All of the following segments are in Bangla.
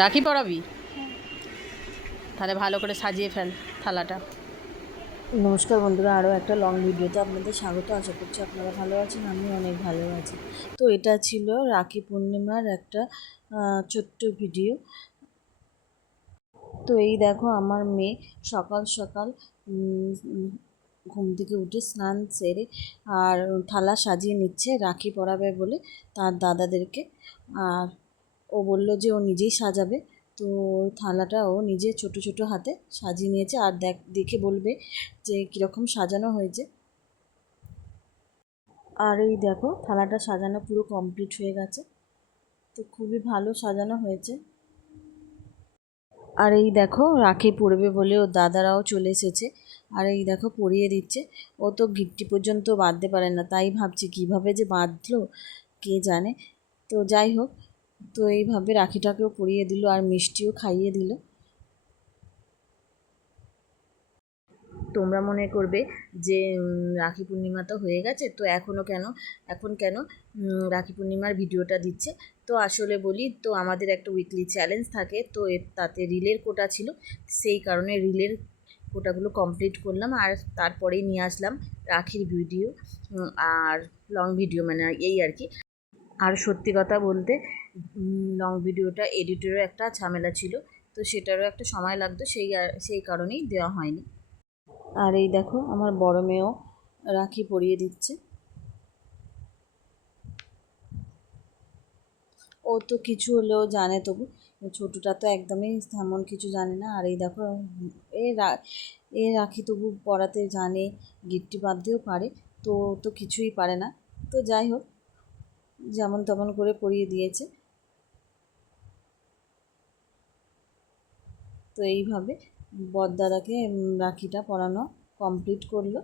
রাখি পরাবি? তাহলে ভালো করে সাজিয়ে ফেল থালাটা। নমস্কার বন্ধুরা আরও একটা লং ভিডিওতে আপনাদের স্বাগত। আশা করছি আপনারা ভালো আছেন আমি অনেক ভালো আছি। তো এটা ছিল রাখি পূর্ণিমার একটা ছোট্ট ভিডিও তো এই দেখো আমার মেয়ে সকাল সকাল ঘুম থেকে উঠে স্নান সেরে আর থালা সাজিয়ে নিচ্ছে, রাখি পরাবে বলে তার দাদাদেরকে। আর ও বলল যে ও নিজেই সাজাবে। তো থালাটা ও নিজে ছোট ছোট হাতে সাজিয়ে নিয়েছে আর দেখ, দেখে বলবে যে কীরকম সাজানো হয়েছে। আর এই দেখো, থালাটা সাজানো পুরো কমপ্লিট হয়ে গেছে। তো খুবই ভালো সাজানো হয়েছে। আর এই দেখো, রাখি পরবে বলে ওর দাদারাও চলে এসেছে। আর এই দেখো, পরিয়ে দিচ্ছে। ও তো গিট্টি পর্যন্ত বাঁধতে পারে না। তাই ভাবছি, কীভাবে যে বাঁধলো, কে জানে? তো যাই হোক তো এইভাবে রাখিটাকেও পরিয়ে দিল আর মিষ্টিও খাইয়ে দিল। তোমরা মনে করবে যে রাখি পূর্ণিমা তো হয়ে গেছে, তো এখনও কেন, এখন কেন রাখি পূর্ণিমার ভিডিওটা দিচ্ছে। তো আসলে বলি, তো আমাদের একটা উইকলি চ্যালেঞ্জ থাকে, তো তাতে রিলের কোটা ছিল, সেই কারণে রিলের কোটাগুলো কমপ্লিট করলাম আর তারপরেই নিয়ে আসলাম রাখির ভিডিও আর লং ভিডিও মানে এই আর কি। আর সত্যি কথা বলতে লং ভিডিওটা এডিটেরও একটা ঝামেলা ছিল, তো সেটারও একটা সময় লাগতো, সেই সেই কারণেই দেওয়া হয়নি। আর এই দেখো, আমার বড় মেয়েও রাখি পরিয়ে দিচ্ছে। ও তো কিছু হলেও জানে তবু, ছোটোটা তো একদমই তেমন কিছু জানে না। আর এই দেখো, এ রা- এ রাখি তবু পড়াতে জানে, গিট্টি বাঁধতেও পারে, তো তো কিছুই পারে না। তো যাই হোক যেমন তেমন করে পরিয়ে দিয়েছে। তো এইভাবে বরদাদাকে রাখিটা পরানো কমপ্লিট করল।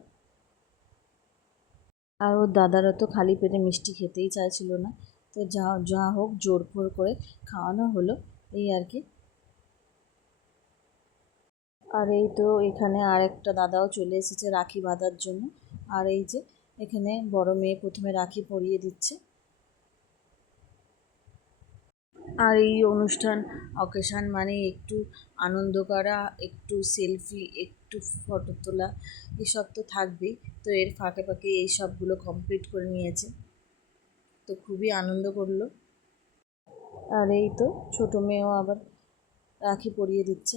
আর ওর দাদারা তো খালি পেটে মিষ্টি খেতেই চাইছিল না। তো যা যা হোক জোর ফোর করে খাওয়ানো হলো, এই আর কি। আর এই তো এখানে আর একটা দাদাও চলে এসেছে রাখি বাঁধার জন্য। আর এই যে এখানে বড় মেয়ে প্রথমে রাখি পরিয়ে দিচ্ছে। আর এই অনুষ্ঠান অকেশান মানে একটু আনন্দ করা, একটু সেলফি একটু ফটো তোলা, এসব তো থাকবেই। তো এর ফাঁকে ফাঁকে এই সবগুলো কমপ্লিট করে নিয়েছে। তো খুবই আনন্দ করল। আর এই তো ছোটো মেয়েও আবার রাখি পরিয়ে দিচ্ছে।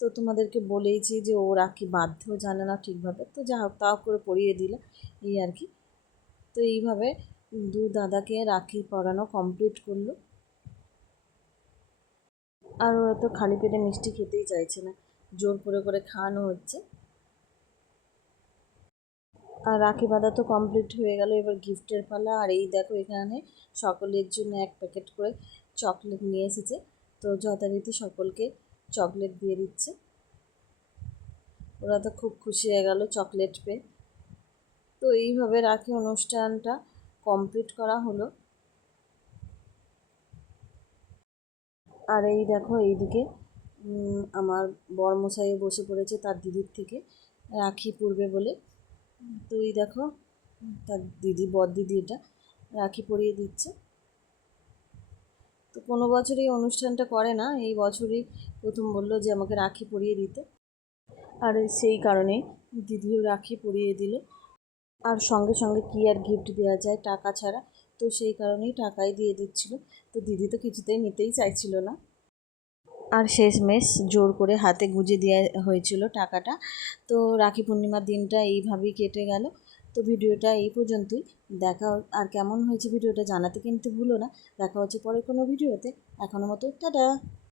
তো তোমাদেরকে বলেইছি যে ও রাখি বাঁধতেও জানে না ঠিকভাবে। তো যা হোক, তাও করে পরিয়ে দিল এই আর কি। তো এইভাবে দু দাদাকে রাখি পরানো কমপ্লিট করল। আর ওরা তো খালি পেটে মিষ্টি খেতেই চাইছে না। জোর করে করে খাওয়ানো হচ্ছে। আর রাখি বাঁধা তো কমপ্লিট হয়ে গেল। এবার গিফটের পালা। আর এই দেখো, এখানে সকলের জন্য এক প্যাকেট করে চকলেট নিয়ে এসেছে। তো যথারীতি সকলকে চকলেট দিয়ে দিচ্ছে। ওরা তো খুব খুশি হয়ে গেল চকলেট পেয়ে। তো এইভাবে রাখি অনুষ্ঠানটা কমপ্লিট করা হলো। আর এই দেখো এইদিকে আমার বরমশাইও বসে পড়েছে তার দিদির থেকে, রাখি পরবে বলে। তো এই দেখো, তার দিদি বর দিদি এটা, রাখি পরিয়ে দিচ্ছে। তো কোনো বছরই অনুষ্ঠানটা করে না, এই বছরই প্রথম বলল যে আমাকে রাখি পরিয়ে দিতে। আর সেই কারণে দিদিও রাখি পরিয়ে দিল। আর সঙ্গে সঙ্গে কী আর গিফট দেওয়া যায়, টাকা ছাড়া তো সেই কারণেই টাকাই দিয়ে দিচ্ছিল। তো দিদি তো কিছুতেই নিতেই চাইছিল না। আর শেষমেশ জোর করে হাতে গুঁজে দেওয়া হয়েছিল টাকাটা। তো রাখি পূর্ণিমার দিনটা এইভাবেই কেটে গেল। তো ভিডিওটা এই পর্যন্তই। দেখা আর কেমন হয়েছে ভিডিওটা জানাতে কিন্তু ভুলো না। দেখা হচ্ছে পরে কোনো ভিডিওতে। এখনও মতো, টাটা!